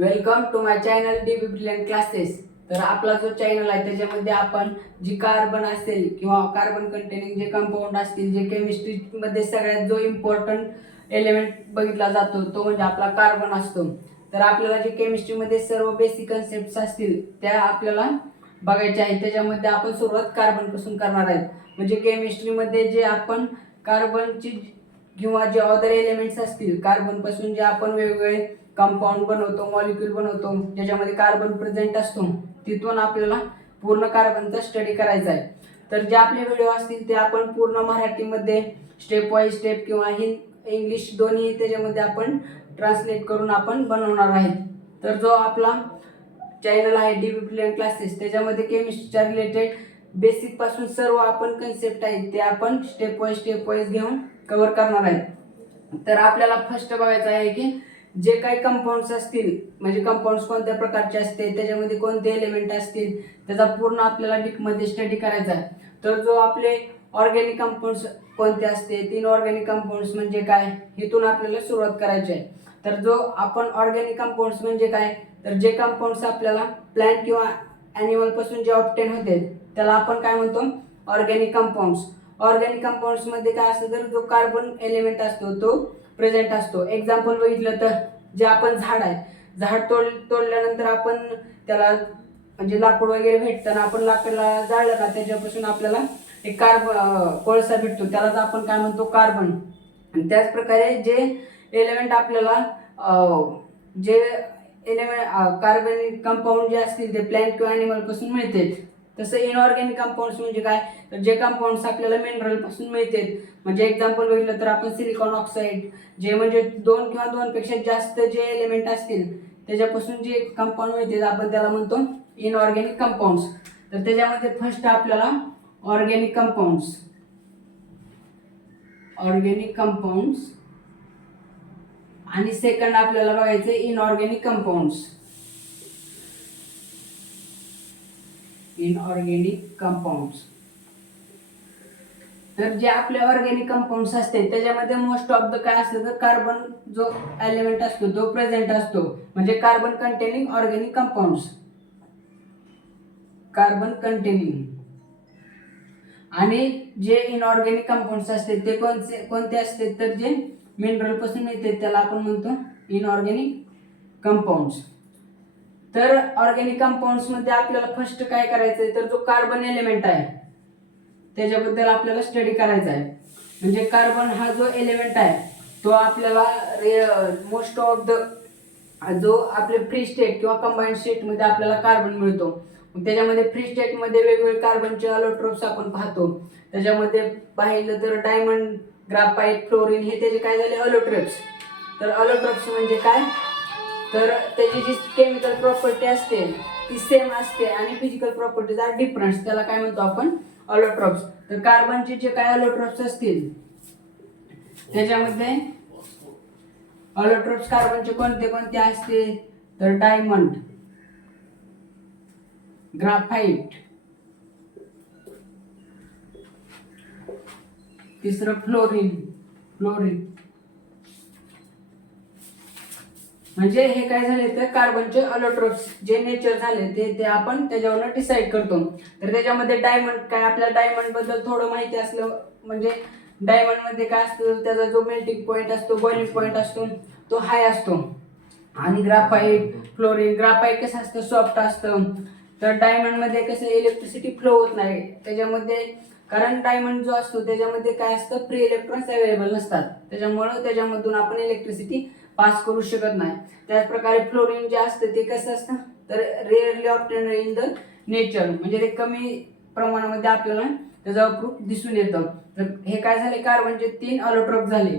Welcome to my channel DB brilliant classes. तर आपला जो चॅनल आहे त्याच्यामध्ये आपण जी कार्बन असेल किंवा कार्बन कंटेनिंग जे कंपाऊंड असतील, जे केमिस्ट्रीमध्ये सगळ्यात जो इम्पॉर्टंट एलिमेंट बघितला जातो तो म्हणजे आपला कार्बन असतो। तर आपल्याला जे केमिस्ट्रीमध्ये सर्व बेसिक कन्सेप्ट्स असतील त्या आपल्याला बघायच्या आहेत। त्याच्यामध्ये आपण सुरुवात कार्बनपासून करणार आहेत। म्हणजे केमिस्ट्रीमध्ये जे आपण कार्बनची किंवा जे अदर एलिमेंट्स असतील कार्बनपासून जे आपण वेगवेगळे कंपाऊंड बनवतो, मॉलिक्यूल बनवतो, ज्याच्यामध्ये कार्बन प्रेझेंट असतो, तिथून आपल्याला पूर्ण कार्बनचा स्टडी करायचा आहे। तर जे आपले व्हिडिओ असतील ते आपण पूर्ण मराठीमध्ये स्टेप बाय स्टेप किंवा इंग्लिश दोन्ही त्याच्यामध्ये आपण ट्रान्सलेट करून आपण बनवणार आहेत। तर जो आपला चॅनल आहे DB ब्रिलियंट क्लासेस, त्याच्यामध्ये केमिस्ट्रीच्या रिलेटेड बेसिक पासून सर्व आपण कन्सेप्ट आहेत ते आपण स्टेप बाय स्टेप वाईज घेऊन कव्हर करणार आहेत। तर आपल्याला फर्स्ट बघायचं आहे की जे काही कंपाऊंड्स असतील, म्हणजे कंपाऊंड्स कोणत्या प्रकारचे असते, त्याच्यामध्ये कोणते एलिमेंट असतील, त्याचा पूर्ण आपल्याला डीपमध्ये स्टडी करायचा आहे। तर जो आपले ऑर्गॅनिक कंपाऊंड्स कोणते असते, 3 ऑर्गॅनिक कंपाऊंड्स म्हणजे काय, इथून आपल्याला सुरुवात करायची आहे। तर जो आपण ऑर्गॅनिक कंपाऊंड्स म्हणजे काय, तर जे कंपाऊंड्स आपल्याला प्लांट किंवा ॲनिमल पासून जे ऑब्टेन होते त्याला आपण काय म्हणतो, ऑर्गॅनिक कंपाऊंड्स। ऑर्गॅनिक कंपाऊंड्स मध्ये काय असतं, तर जो कार्बन एलिमेंट असतो तो प्रेझेंट असतो। एक्झाम्पल बघितलं तर जे आपण झाड आहे, झाड तोडल्यानंतर आपण त्याला म्हणजे लाकूड वगैरे भेटतं ना, आपण लाकडाला जाळलं ना त्याच्यापासून आपल्याला एक कोळसा भेटतो, त्यालाच आपण काय म्हणतो, कार्बन। आणि त्याच प्रकारे जे एलिमेंट आपल्याला जे एलिमेंट कार्बनिक कंपाऊंड जे असतील ते प्लांट किंवा ॲनिमल पासून मिळते। तसं इनऑर्गॅनिक कंपाऊंड्स म्हणजे काय, तर जे कंपाऊंड्स आपल्याला मिनरल पासून मिळतात। म्हणजे एक्झाम्पल बघितलं तर आपण सिलिकॉन ऑक्साईड, जे म्हणजे 2 किंवा 2 पेक्षा जास्त जे एलिमेंट असतील त्याच्यापासून जे कंपाऊंड मिळते आपण त्याला म्हणतो इनऑर्गॅनिक कंपाऊंड्स। तर त्याच्यामध्ये फर्स्ट आपल्याला ऑर्गॅनिक कंपाऊंड्स आणि सेकंड आपल्याला बघायचं इनऑर्गॅनिक कंपाऊंड्स। तर जे आपले ऑर्गॅनिक कंपाऊंड्स असते त्याच्यामध्ये मोस्ट ऑफ द काय असतं, तर कार्बन जो एलिमेंट असतो तो प्रेझेंट असतो, म्हणजे carbon containing organic compounds, carbon containing. आणि जे इनऑर्गॅनिक कंपाऊंड्स असते ते कोणते असते, तर जे मिनरल पासून मिळते त्याला आपण म्हणतो इनऑर्गॅनिक कंपाऊंड्स। तर ऑर्गॅनिक कंपाऊंड्स मध्ये आपल्याला फर्स्ट काय करायचंय, तर जो कार्बन एलिमेंट आहे त्याच्याबद्दल आपल्याला स्टडी करायचा आहे। म्हणजे कार्बन हा जो एलिमेंट आहे तो आपल्याला मोस्ट ऑफ द जो आपले फ्री स्टेट किंवा कंबाईंड स्टेट मध्ये आपल्याला कार्बन मिळतो। त्याच्यामध्ये फ्री स्टेट मध्ये वेगवेगळे कार्बनचे अलोट्रोप्स आपण पाहतो। त्याच्यामध्ये पाहिलं तर डायमंड, ग्राफाइट, फ्लोरीन हे त्याचे काय झाले, अलोट्रोप्स। तर अलोट्रोप्स म्हणजे काय, तर त्याची जी केमिकल प्रॉपर्टी असते ती सेम असते आणि फिजिकल प्रॉपर्टीज आर डिफरंट, त्याला काय म्हणतो आपण, अलोट्रोप्स। तर कार्बनचे जे काय अलोट्रोप्स असतील त्याच्यामध्ये अलोट्रोप्स कार्बनचे कोणते कोणते असते, तर डायमंड, ग्राफाइट, तिसरं फ्लोरीन। म्हणजे हे काय झाले, तर कार्बनचे अलोट्रोप्स जे नेचर झाले ते आपण त्याच्यावरून डिसाईड करतो। तर त्याच्यामध्ये डायमंड काय, आपल्याला डायमंड बद्दल थोडं माहिती असलं, म्हणजे डायमंड मध्ये काय असतं, त्याचा जो मेल्टिंग पॉईंट असतो, बॉइलिंग पॉईंट असतो तो हाय असतो। आणि ग्राफाइट, फ्लोरीन, ग्राफाइट कसं असतं, सॉफ्ट असतं। तर डायमंड मध्ये कसं इलेक्ट्रिसिटी फ्लो होत नाही त्याच्यामध्ये, कारण डायमंड जो असतो त्याच्यामध्ये काय असतं, फ्री इलेक्ट्रॉन्स अवेलेबल नसतात, त्याच्यामुळे त्याच्यामधून आपण इलेक्ट्रिसिटी पास करू शकत नाही। त्याच प्रकारे फ्लोरीन जे असतं ते कसं असतं, तर rarely obtain in the nature, म्हणजे ते कमी प्रमाणामध्ये आपल्याला त्याचा प्रूफ दिसून येतं। तर हे काय झाले, कार्बनचे 3 अलोट्रोप झाले।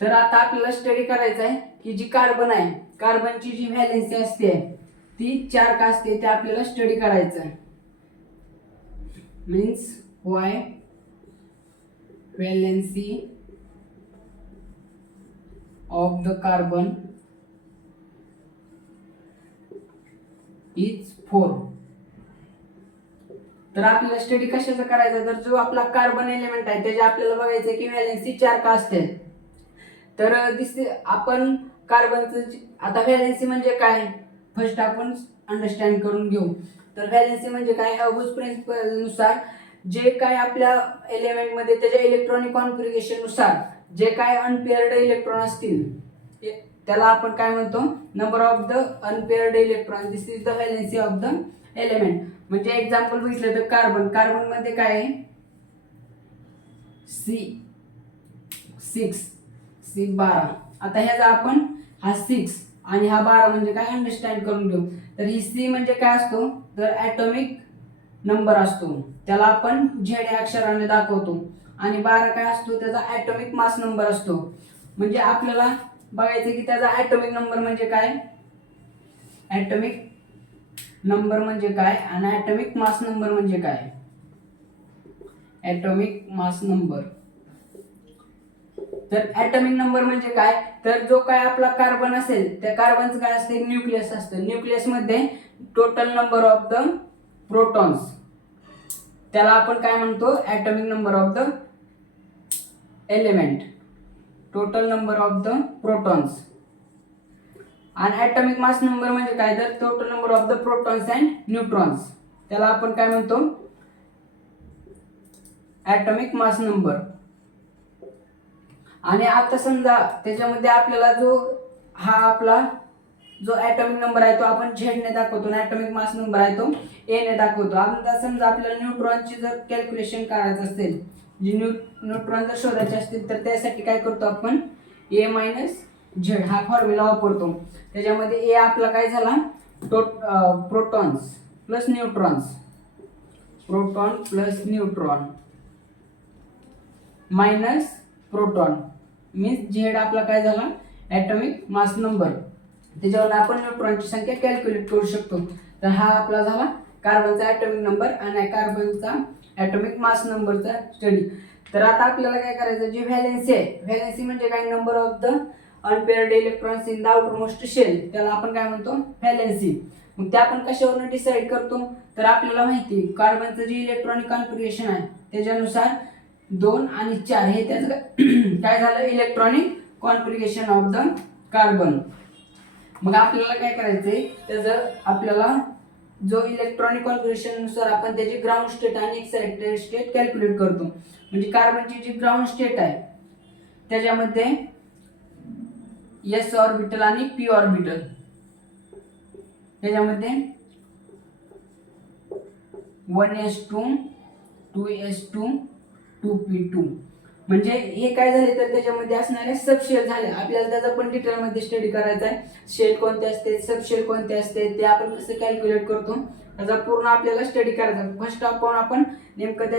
तर आता आपल्याला स्टडी करायचं आहे की जी कार्बन आहे, कार्बनची जी व्हॅलेन्सी असते ती 4 का असते ते आपल्याला स्टडी करायचं आहे। Means Y valency of the carbon is 4। तर आपल्याला स्टडी कशाचं करायचं, तर जो आपला कार्बन एलिमेंट आहे त्याचे आपल्याला बघायचं की व्हॅलेन्सी 4 का असते। तर दिसते आपण कार्बनचं आता व्हॅलेन्सी म्हणजे काय फर्स्ट आपण अंडरस्टँड करून घेऊ. तर व्हॅलेन्सी म्हणजे काय, अबूज प्रिन्सिपलनुसार जे काय आपल्या एलिमेंटमध्ये त्याच्या इलेक्ट्रॉनिक कॉन्फिगरेशननुसार जे काय अनपेअर्ड इलेक्ट्रॉन असतील त्याला आपण काय म्हणतो, number of the unpaired electron. This is the valency of the element. म्हणजे एक्झाम्पल बघितलं तर कार्बन मध्ये काय आहे, C12. आता ह्याचा आपण हा 6 आणि हा 12 म्हणजे काय अंडरस्टँड करून घेऊ. तर ही C म्हणजे काय असतो, तर ॲटॉमिक नंबर असतो, त्याला आपण Z या अक्षराने दाखवतो. आणि 12 काय असतो, त्याचा ॲटॉमिक मास नंबर असतो. म्हणजे आपल्याला बघायचं की त्याचा ॲटॉमिक नंबर म्हणजे काय, ॲटॉमिक नंबर म्हणजे काय आणि ॲटॉमिक मास नंबर म्हणजे काय. ॲटॉमिक मास नंबर, तर ॲटॉमिक नंबर म्हणजे काय, तर जो काय आपला कार्बन असेल त्या कार्बनचं काय असते, न्यूक्लियस असतं. न्यूक्लियस मध्ये total number of the protons, त्याला आपण काय म्हणतो, atomic number of the element, total number of the protons. आणि ॲटॉमिक मास नंबर म्हणजे काय, तर total number of the protons and neutrons, त्याला आपण काय म्हणतो, ॲटॉमिक मास नंबर. आणि आता समजा त्याच्यामध्ये आपल्याला जो हा आपला जो ॲटॉमिक नंबर आहे तो आपण Z ने दाखवतो आणि ॲटॉमिक मास नंबर आहे तो A ने दाखवतो. आता समजा आपल्याला न्यूट्रॉनची जर कॅल्क्युलेशन करायचं असेल, जे न्यूट्रॉन जर शोधायचे असतील तर त्यासाठी काय करतो आपण, A - Z हा फॉर्म्युला वापरतो. त्याच्यामध्ये A आपला काय झाला, protons plus neutrons, proton plus neutron minus proton means Z आपला काय झाला, ॲटॉमिक मास नंबर. त्याच्यावर आपण न्यूट्रॉनची संख्या कॅल्क्युलेट करू शकतो. तर हा आपला झाला कार्बनचा ॲटॉमिक नंबर आणि कार्बनचा ॲटॉमिक मास नंबरचा स्टडी. तर आता आपल्याला काय करायचं, जी व्हॅलेन्सी आहे, व्हॅलेन्सी म्हणजे काय, number of the unpaired electrons in the outermost shell, त्याला आपण काय म्हणतो, व्हॅलेन्सी. मग ते आपण कशावरून डिसाईड करतो, तर आपल्याला माहिती आहे कार्बनचं जे इलेक्ट्रॉनिक कॉन्फिगरेशन आहे त्याच्यानुसार 2 आणि 4 हे त्याचं काय झालं, electronic configuration of the carbon. मग आपल्याला काय करायचंय, त्याचं आपल्याला जो इलेक्ट्रॉनिक कॉन्फिगरेशन नुसार आपण त्याची ग्राउंड स्टेट आणि एक्साइटेड स्टेट कॅल्क्युलेट करतो. म्हणजे कार्बनची जी ग्राउंड स्टेट आहे त्याच्यामध्ये S ऑर्बिटल आणि P ऑर्बिटल, त्याच्यामध्ये 1s2 2s2 2p2. म्हणजे हे काय झाले तर त्याच्यामध्ये असणारे सबशेल झाले. आपल्याला त्याचा पण डिटेलमध्ये स्टडी करायचा आहे, शेल कोणते असते, सबशेल कोणते असते, ते आपण कसं कॅल्क्युलेट करतो त्याचा पूर्ण आपल्याला स्टडी करायचा. फर्स्ट आपण नेमकं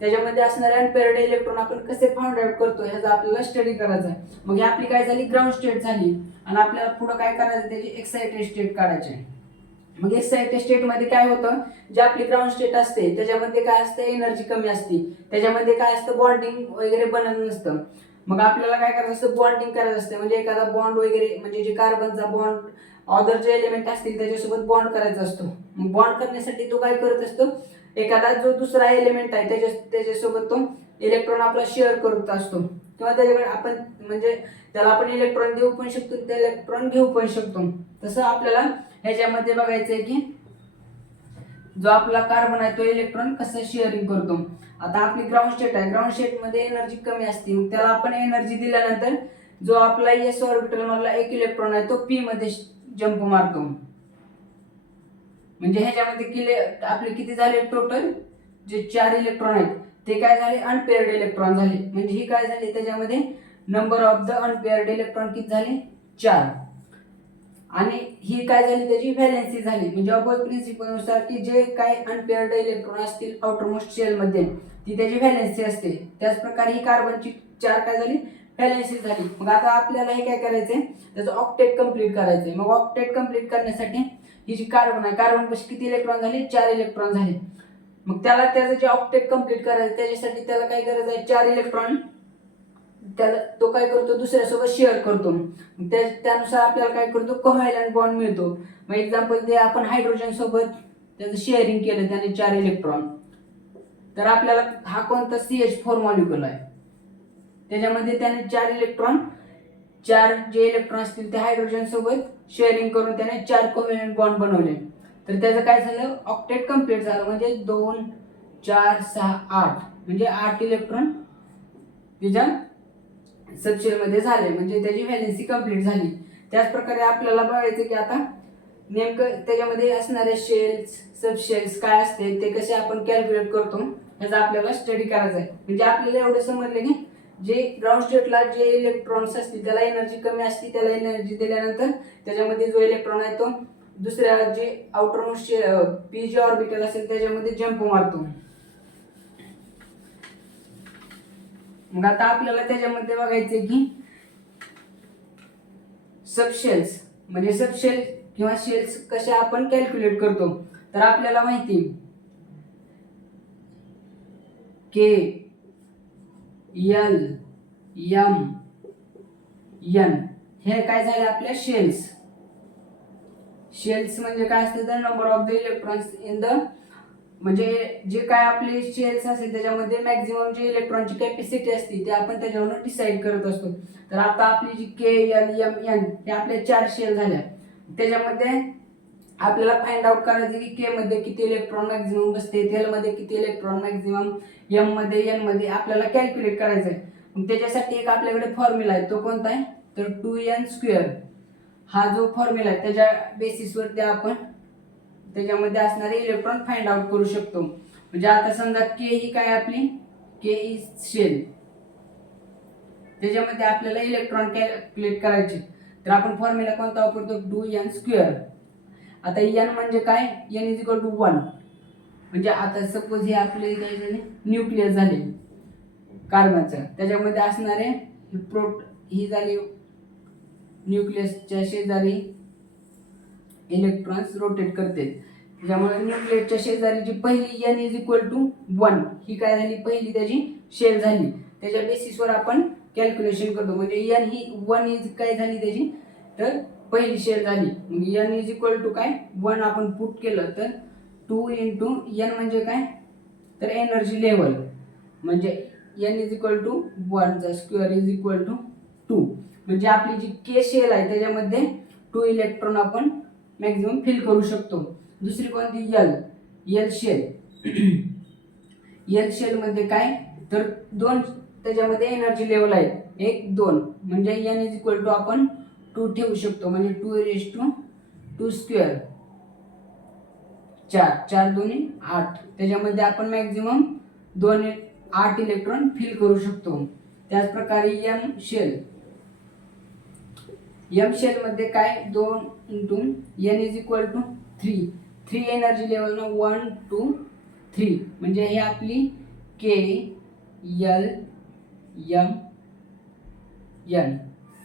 त्याच्यामध्ये असणारे अनपेअर्ड इलेक्ट्रॉन आपण कसे फाउंड आउट करतो ह्याचा आपल्याला स्टडी करायचा आहे. मग ही आपली काय झाली, ग्राउंड स्टेट झाली. आणि आपल्याला पुढे काय करायचं, त्याची एक्साइटेड स्टेट काढायची आहे. मग एक्साइटेड स्टेटमध्ये काय होतं, जे आपली ग्राउंड स्टेट असते त्याच्यामध्ये काय असतं, एनर्जी कमी असते, त्याच्यामध्ये काय असतं, बॉन्डिंग वगैरे बनत नसतं. मग आपल्याला काय करायचं असतं, बॉन्डिंग करायचं असतं. म्हणजे एखादा बॉन्ड वगैरे, म्हणजे जे कार्बनचा बॉन्ड अदर जे एलिमेंट असतील त्याच्यासोबत बॉन्ड करायचा असतो. मग बॉन्ड करण्यासाठी तो काय करत असतो, एखादा जो दुसरा एलिमेंट आहे त्याच्यासोबत तो इलेक्ट्रॉन आपला शेअर करत असतो, किंवा त्याच्याकडे आपण म्हणजे त्याला आपण इलेक्ट्रॉन देऊ पण शकतो, ते इलेक्ट्रॉन घेऊ पण शकतो. तसं आपल्याला ह्याच्यामध्ये बघायचं आहे की जो आपला कार्बन आहे तो इलेक्ट्रॉन कसं शेअरिंग करतो. आता आपली ग्राउंड स्टेट आहे, ग्राउंड स्टेटमध्ये एनर्जी कमी असते. मग त्याला आपण एनर्जी दिल्यानंतर जो आपला S ऑर्बिटल मधला एक इलेक्ट्रॉन आहे तो P मध्ये जंप मारतो. म्हणजे ह्याच्यामध्ये आपले किती झाले, टोटल जे 4 इलेक्ट्रॉन आहेत ते काय झाले, अनपेअर्ड इलेक्ट्रॉन झाले. म्हणजे ही काय झाली, त्याच्यामध्ये number of the unpaired electron किती झाले, 4. आणि ही काय झाली, त्याची व्हॅलेन्सी झाली. म्हणजे अपोज प्रिन्सिपल नुसार की जे काय अनपेअर्ड इलेक्ट्रॉन असतील आउटर मोस्ट शेल मध्ये ती त्याची व्हॅलेन्सी असते. त्याच प्रकारे ही कार्बनची 4 काय झाली, व्हॅलेन्सी झाली. मग आता आपल्याला हे काय करायचंय, त्याचं ऑक्टेट कंप्लीट करायचंय. मग ऑक्टेट कंप्लीट करण्यासाठी ही जी कार्बन आहे, कार्बन पाशी किती इलेक्ट्रॉन झाले, 4 इलेक्ट्रॉन झाले. मग त्याचं जे ऑक्टेट कंप्लीट करायचं त्याच्यासाठी त्याला काय गरज आहे, 4 इलेक्ट्रॉन त्याला तो काय करतो, दुसऱ्यासोबत शेअर करतो. त्यानुसार आपल्याला काय करतो, कोव्हॅलंट बॉन्ड मिळतो. मग एक्झाम्पल ते आपण हायड्रोजन सोबत त्याचं शेअरिंग केलं त्याने 4 इलेक्ट्रॉन, तर आपल्याला हा कोणता CH4 मॉलिक्युल आहे त्याच्यामध्ये त्याने 4 इलेक्ट्रॉन चार जे इलेक्ट्रॉन असतील ते हायड्रोजन सोबत शेअरिंग करून त्याने 4 कोव्हॅलेंट बॉन्ड बनवले. तर त्याचं काय झालं, ऑक्टेट कंप्लीट झालं. म्हणजे 2 4 6 8 म्हणजे 8 इलेक्ट्रॉन त्याच्या सबशेल मध्ये झाले, म्हणजे त्याची व्हॅलेन्सी कंप्लीट झाली. त्याच प्रकारे आपल्याला बघायचं की आता नेमकं त्याच्यामध्ये असणारे शेल्स सबशेल्स काय असते ते कसे आपण कॅल्क्युलेट करतो याचा आपल्याला स्टडी करायचा आहे. म्हणजे आपल्याला एवढे समजले की जे ग्राउंड स्टेटला जे इलेक्ट्रॉन्स असतील त्याला एनर्जी कमी असते, त्याला एनर्जी दिल्यानंतर त्याच्यामध्ये जो इलेक्ट्रॉन आहे तो दुसऱ्या जे आउटर मोस्ट पी जे ऑर्बिटल असेल त्याच्यामध्ये जंप मारतो. मग आता आपल्याला त्याच्यामध्ये बघायचे की सबशेल्स म्हणजे सबशेल किंवा शेल्स कसे आपण कॅल्क्युलेट करतो. तर आपल्याला माहिती के एल एम एन हे काय झाले आपल्या शेल्स. शेल्स म्हणजे काय असते तर number of the electrons in the, म्हणजे जे काय आपले शेल्स असेल त्याच्यामध्ये मॅक्झिमम जे इलेक्ट्रॉनची कॅपॅसिटी असते ते आपण त्याच्यावरून डिसाईड करत असतो. तर आता आपली जी के एल एम एन हे आपल्या 4 शेल झाल्या. त्याच्यामध्ये आपल्याला फाइंड आउट करायचं की के मध्ये किती इलेक्ट्रॉन मॅक्झिमम बसते, एल मध्ये किती इलेक्ट्रॉन मॅक्झिमम, एम मध्ये एन मध्ये आपल्याला कॅल्क्युलेट करायचं आहे. मग त्याच्यासाठी एक आपल्याकडे फॉर्म्युला आहे, तो कोणता आहे तर 2n². हा जो फॉर्म्युला आहे त्याच्या बेसिसवरती आपण त्याच्यामध्ये असणारे इलेक्ट्रॉन फाइंड आउट करू शकतो. म्हणजे आता समजा के ही काय आपली के इज शेल, त्याच्यामध्ये आपल्याला इलेक्ट्रॉन कॅल्क्युलेट करायचे. तर आपण फॉर्म्युला कोणता वापरतो 2n². आता n म्हणजे काय, n इज इक्वल टू 1. म्हणजे आता सपोज हे आपले काय झाले न्यूक्लियस झाले कार्बनचं, त्याच्यामध्ये असणारे ही झाली न्यूक्लियसच्या शेजारी इलेक्ट्रॉन्स रोटेट करते. त्याच्यामुळे न्यूक्लियसच्या शेजारी जी पहिली n इज इक्वल टू 1 ही काय झाली पहिली त्याची शेल झाली. त्याच्या बेसिसवर आपण कॅल्क्युलेशन करतो. म्हणजे n ही 1 इज काय झाली त्याची तर पहिली शेल झाली. मग n इज इक्वल टू काय 1 आपण पुट केलं तर 2 इंटू n म्हणजे काय तर एनर्जी लेवल, म्हणजे n इज इक्वल टू 1 चा स्क्वेअर इज इक्वल टू 2. म्हणजे आपली जी के शेल आहे त्याच्यामध्ये 2 इलेक्ट्रॉन आपण मॅक्झिमम फिल करू शकतो. दुसरी कोणती एल शेल. एल शेल मध्ये काय तर 2 त्याच्यामध्ये एनर्जी लेवल आहे 1 2, म्हणजे n इज इक्वल टू आपण 2 ठेवू शकतो. म्हणजे 2 स्क्वेअर 4 2 8, त्याच्यामध्ये आपण मॅक्झिमम 8 इलेक्ट्रॉन फिल करू शकतो. त्याच प्रकारे एम शेल मध्ये काय 2 into n is equal to 3 energy level ना 1 2 3, म्हणजे हे आपली के एल एम एन.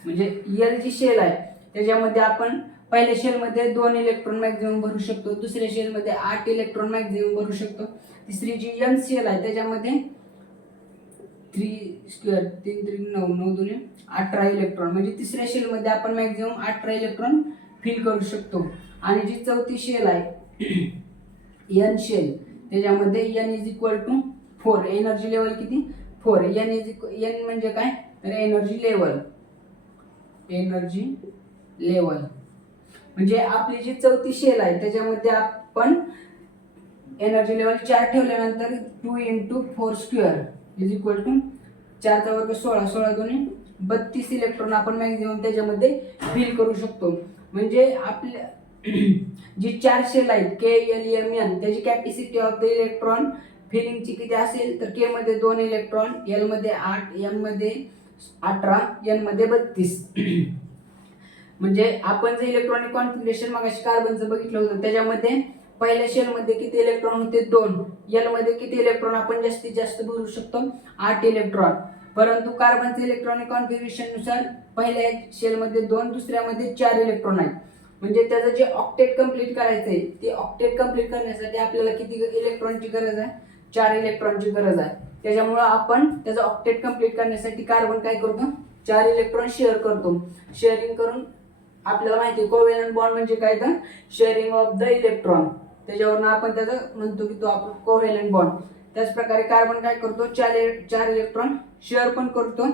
म्हणजे एल जी शेल आहे त्याच्यामध्ये आपण पहिल्या शेलमध्ये 2 इलेक्ट्रॉन मॅक्झिमम भरू शकतो, दुसऱ्या शेलमध्ये 8 इलेक्ट्रॉन मॅक्झिमम भरू शकतो. तिसरी जी एन शेल आहे त्याच्यामध्ये 3 स्क्वेअर 3 3 9 9 2 18 इलेक्ट्रॉन, म्हणजे तिसऱ्या शेलमध्ये आपण मॅक्झिमम 18 इलेक्ट्रॉन फिल करू शकतो. आणि जी चौथी शेल आहे एन शेल त्याच्यामध्ये n is equal to 4, energy level किती 4. n म्हणजे काय तर एनर्जी लेवल म्हणजे आपली जी चौथी शेल आहे त्याच्यामध्ये आपण एनर्जी लेवल 4 ठेवल्यानंतर 2 into 4 square is equal to 4 चा वर्ग 16 16 2 32 इलेक्ट्रॉन आपण मॅक्झिमम त्याच्यामध्ये फिल करू शकतो. म्हणजे आपल्या जी 4 शेल आहेत के एल एम एन त्याची कॅपॅसिटी ऑफ द इलेक्ट्रॉन फिलिंगची किती असेल तर के मध्ये 2 इलेक्ट्रॉन, एल मध्ये 8, एम मध्ये 18, एन मध्ये 32. म्हणजे आपण जे इलेक्ट्रॉनिक कॉन्फिगरेशन मगाशी कार्बनचं बघितलं होतं त्याच्यामध्ये पहिल्या शेलमध्ये किती इलेक्ट्रॉन होते 2, एल मध्ये किती इलेक्ट्रॉन आपण जास्तीत जास्त भरू शकतो 8 इलेक्ट्रॉन. परंतु कार्बनचे इलेक्ट्रॉनिक कॉन्फिगरेशन नुसार पहिल्या शेलमध्ये 2, दुसऱ्यामध्ये 4 इलेक्ट्रॉन आहेत. म्हणजे त्याचं जे ऑक्टेट कंप्लीट करायचं आहे ते ऑक्टेट कंप्लीट करण्यासाठी आपल्याला किती इलेक्ट्रॉनची गरज आहे 4 इलेक्ट्रॉनची गरज आहे. त्याच्यामुळं आपण त्याचं ऑक्टेट कंप्लीट करण्यासाठी कार्बन काय करतो 4 इलेक्ट्रॉन शेअर करतो. शेअरिंग करून आपल्याला माहिती आहे कोव्हॅलेंट बॉन्ड म्हणजे काय तर शेअरिंग ऑफ द इलेक्ट्रॉन, त्याच्यावरून आपण त्याचं म्हणतो की तो आपण कोव्हॅलेंट बॉन्ड. त्याच प्रकारे कार्बन काय करतो 4 इलेक्ट्रॉन शेअर पण करतो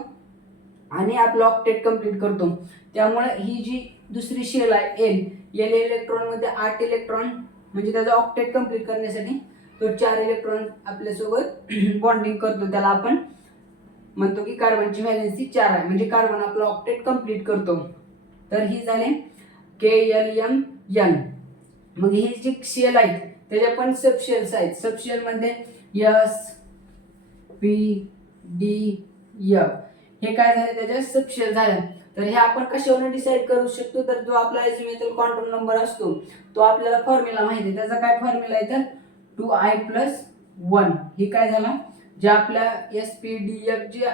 आणि आपलं ऑक्टेट कंप्लीट करतो. त्यामुळे ही जी दुसरी शेल आहे एल इलेक्ट्रॉनमध्ये 8 इलेक्ट्रॉन म्हणजे त्याचा ऑक्टेट कंप्लीट करण्यासाठी तो 4 इलेक्ट्रॉन आपल्यासोबत बॉन्डिंग करतो. त्याला आपण म्हणतो की कार्बनची व्हॅलेन्सी 4 आहे, म्हणजे कार्बन आपलं ऑक्टेट कंप्लीट करतो. तर ही झाले KLMN. मग ही जी शेल आहेत त्याच्या पण सबशेल्स आहेत. सबशेलमध्ये SPDF हे काय झाले त्याच्या सबशेल झाल्या. तर हे आपण कशावरून डिसाईड करू शकतो, तर जो आपला अझिमुथल क्वांटम नंबर असतो तो आपल्याला फॉर्म्युला माहिती आहे. त्याचा काय फॉर्म्युला आहे तर 2I+1. हे काय झाला, जे आपल्या SPDF जे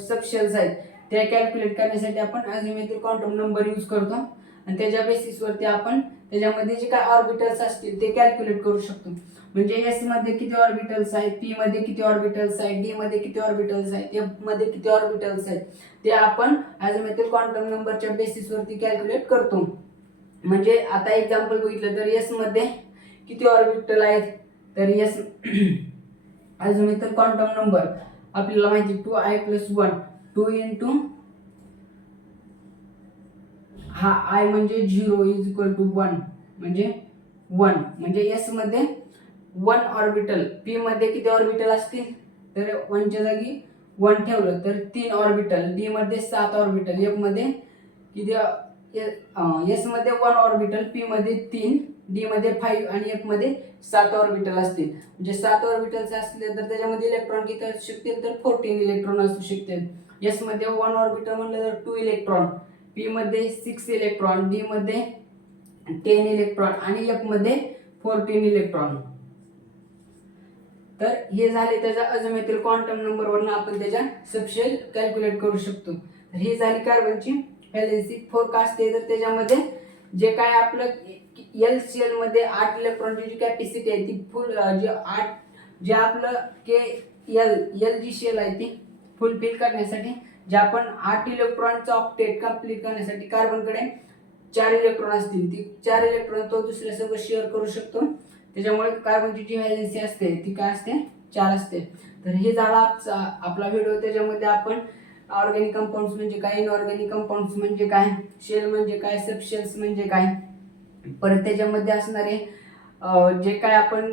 सबशेल्स आहेत ते कॅल्क्युलेट करण्यासाठी आपण अझिमुथल क्वांटम नंबर यूज करतो आणि त्याच्या बेसिसवरती आपण त्याच्यामध्ये जे काय ऑर्बिटल्स असतील ते कॅल्क्युलेट करू शकतो. म्हणजे एस मध्ये किती ऑर्बिटल्स आहेत, पी मध्ये किती ऑर्बिटल्स आहेत, डी मध्ये किती ऑर्बिटल्स आहेत, एफ मध्ये किती ऑर्बिटल्स आहेत ते आपण अझिमुथल क्वांटम नंबरच्या बेसिसवरती कॅल्क्युलेट करतो. म्हणजे आता एक्झाम्पल बघितलं तर एस मध्ये किती ऑर्बिटल आहेत, तर एस अझिमुथल क्वांटम नंबर आपल्याला माहिती 2I+1. 2 इंटू हा आय म्हणजे 0 इज इक्वल टू 1 म्हणजे 1. म्हणजे एस मध्ये 1 ऑर्बिटल, पी मध्ये किती ऑर्बिटल असतील तर 1 च्या जागी 1 ठेवलं तर 3 ऑर्बिटल, डी मध्ये 7 ऑर्बिटल, एफ मध्ये किती एस मध्ये 1 ऑर्बिटल, पी मध्ये 3, डी मध्ये 5 आणि एफ मध्ये 7 ऑर्बिटल असतील. म्हणजे 7 ऑर्बिटल्स असले तर त्याच्यामध्ये इलेक्ट्रॉन किती असू शकतील तर 14 इलेक्ट्रॉन असू शकतील. एस मध्ये 1 ऑर्बिटल म्हणलं तर 2 इलेक्ट्रॉन, पी मध्ये 6 इलेक्ट्रॉन, डी मध्ये 10 इलेक्ट्रॉन आणि एफ मध्ये 14 इलेक्ट्रॉन. तर हे झाले त्याच्या अझिमुथल क्वांटम नंबरवरून आपण त्याच्या सबशेल कॅल्क्युलेट करू शकतो. तर ही झाली कार्बनची व्हॅलेन्सी फोरकास्ट आहे. तर त्याच्यामध्ये जे काय आपलं एल शेल मध्ये 8 इलेक्ट्रॉनची जी कॅपॅसिटी आहे ती फुल जे आपलं एल जी शेल आहे ती फुलफिल करण्यासाठी जे आपण 8 इलेक्ट्रॉनचा ऑक्टेट कंप्लीट करण्यासाठी कार्बनकडे 4 इलेक्ट्रॉन असतील, ती 4 इलेक्ट्रॉन तो दुसऱ्यासोबत शेअर करू शकतो. त्याच्यामुळे कार्बनची जी व्हॅलेन्सी असते ती काय असते 4 असते. तर हे झाला आपला व्हिडिओ. त्याच्यामध्ये आपण ऑर्गॅनिक कंपाऊंड्स म्हणजे काय, इनऑर्गॅनिक कंपाऊंड्स म्हणजे काय, शेल म्हणजे काय, सबशेल्स म्हणजे काय, परत त्याच्यामध्ये असणारे जे काय आपण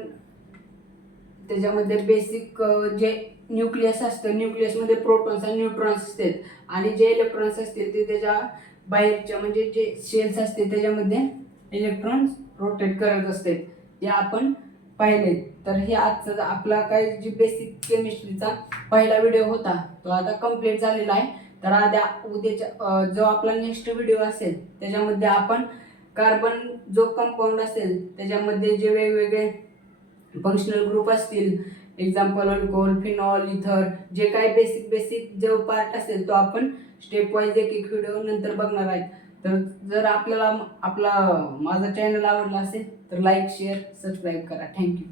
त्याच्यामध्ये बेसिक जे न्यूक्लियस असतं, न्यूक्लियसमध्ये प्रोटॉन्स आणि न्यूट्रॉन्स असतात आणि जे इलेक्ट्रॉन्स असतील ते त्याच्या बाहेरच्या म्हणजे जे शेल्स असते त्याच्यामध्ये इलेक्ट्रॉन्स रोटेट करत असतात ते आपण पाहिले. तर हे आजचा आपला काय जी बेसिक केमिस्ट्रीचा पहिला व्हिडिओ होता तो आता कंप्लीट झालेला आहे. तर उद्याच्या जो आपला नेक्स्ट व्हिडिओ असेल त्याच्यामध्ये आपण कार्बन जो कंपाऊंड असेल त्याच्यामध्ये जे वेगवेगळे फंक्शनल ग्रुप असतील, एक्झाम्पल अल्कोहोल, फिनॉल, इथर, जे काय बेसिक जो पार्ट असेल तो आपण स्टेप वाईज एक व्हिडिओ नंतर बघणार आहेत. तर जर आपल्याला माझा चॅनल आवडला असेल तर लाईक, शेअर, सबस्क्राईब करा. थँक्यू.